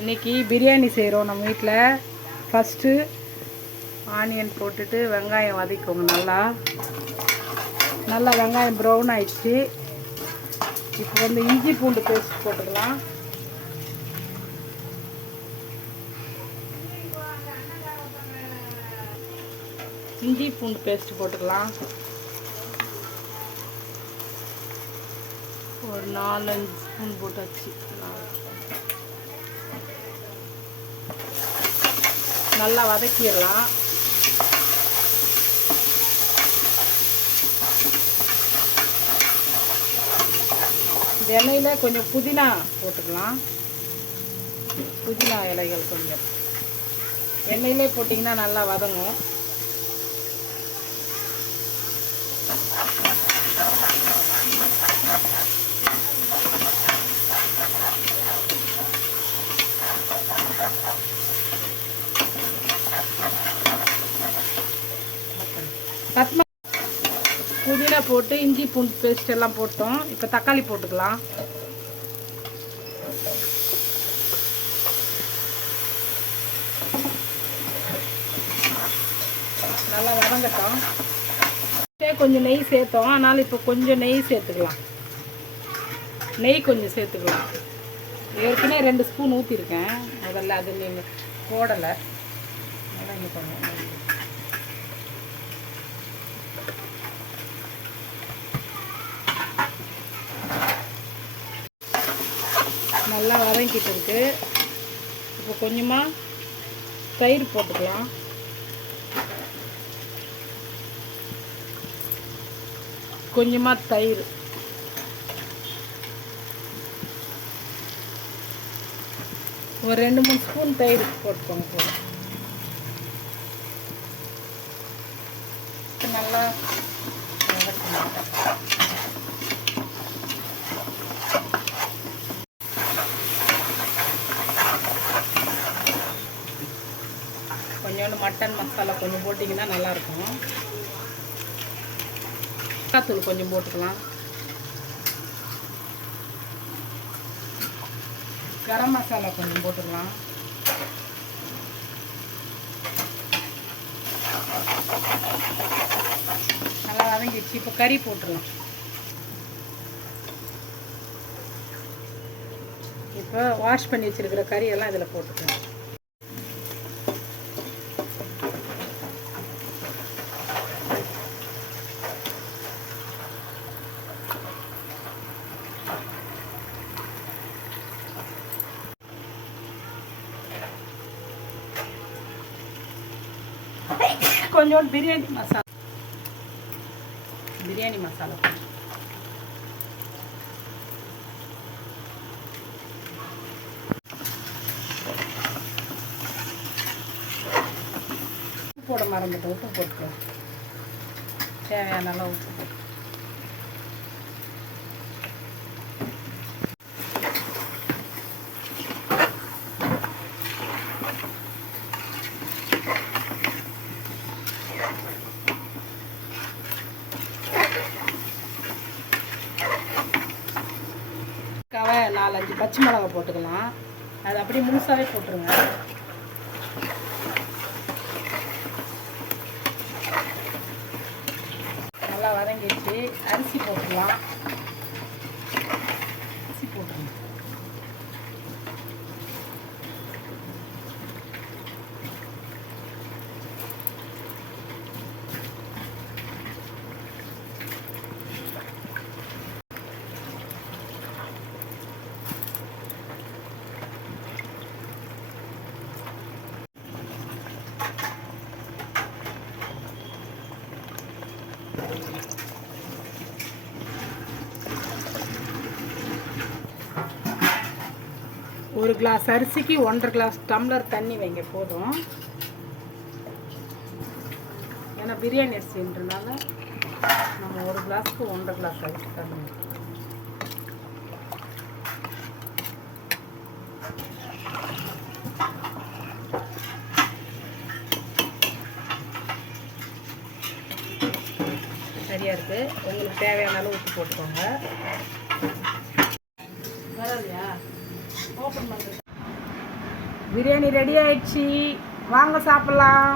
இன்றைக்கி பிரியாணி செய்கிறோம் நம்ம வீட்டில். ஃபஸ்ட்டு ஆனியன் போட்டுட்டு வெங்காயம் வதக்கிக்கோங்க. நல்லா வெங்காயம் ப்ரௌன் ஆயிடுச்சு. இப்போ வந்து இஞ்சி பூண்டு பேஸ்ட் போட்டுக்கலாம். இஞ்சி பூண்டு பேஸ்ட் போட்டுக்கலாம். ஒரு 4-5 ஸ்பூன் போட்டாச்சு. நல்லா வதக்கிடலாம். எண்ணெயில் கொஞ்சம் புதினா போட்டுக்கலாம். புதினா இலைகள் கொஞ்சம் எண்ணெயிலே போட்டிங்கன்னா நல்லா வதங்கும். புதினா போட்டு இஞ்சி பூண்டு பேஸ்ட் எல்லாம் போட்டோம். இப்போ தக்காளி போட்டுக்கலாம். நல்லா வதங்கட்டும். கொஞ்சம் நெய் சேர்த்தோம், அதனால் இப்போ கொஞ்சம் நெய் சேர்த்துக்கலாம். நெய் கொஞ்சம் சேர்த்துக்கலாம். ஏற்கனவே 2 ஸ்பூன் ஊற்றிருக்கேன். முதல்ல அது நீங்கள் போடலை. அதான் இங்கே பண்ணுவோம். நல்லா வதங்கிட்டு இருக்கு. இப்போ கொஞ்சமாக தயிர் போட்டுக்கலாம். கொஞ்சமாக தயிர், ஒரு 2-3 ஸ்பூன் தயிர் போட்டுக்கோங்க. போதும். நல்லா கொஞ்சோண்டு மட்டன் மசாலா கொஞ்சம் போட்டிங்கன்னா நல்லாயிருக்கும். தூள் கொஞ்சம் போட்டுக்கலாம். கரம் மசாலா கொஞ்சம் போட்டுக்கலாம். நல்லா வதங்கிடுச்சு. இப்போ கறி போட்டுடலாம். இப்போ வாஷ் பண்ணி வச்சுருக்கிற கறியெல்லாம் இதில் போட்டுக்கலாம். கொஞ்சோண்டு பிரியாணி மசாலா போட மறந்துட்டு உப்பு போட்டுக்கலாம். தேவையான அளவு உப்பு போட்டு கவை 4-5 பச்சை மிளகாய் போட்டுக்கலாம். அது அப்படியே முழுசாகவே போட்டுருங்க. நல்லா வதங்கிடுச்சு. அரிசி போட்டுக்கலாம். அரிசி போட்டுருங்க. ஒரு கிளாஸ் அரிசிக்கு 1.5 கிளாஸ் டம்ளர் தண்ணி வைங்க. போதும். ஏன்னா பிரியாணி அரிசின்றனால நம்ம ஒரு கிளாஸ்க்கு 1.5 கிளாஸ் அரிசி தண்ணி. சரியாக இருக்குது. உங்களுக்கு தேவையான அளவு உப்பு போட்டுக்கோங்க. வரலையா? ஓப்பன் பண்ணுறது பிரியாணி ரெடி ஆயிடுச்சு, வாங்க சாப்பிட்லாம்.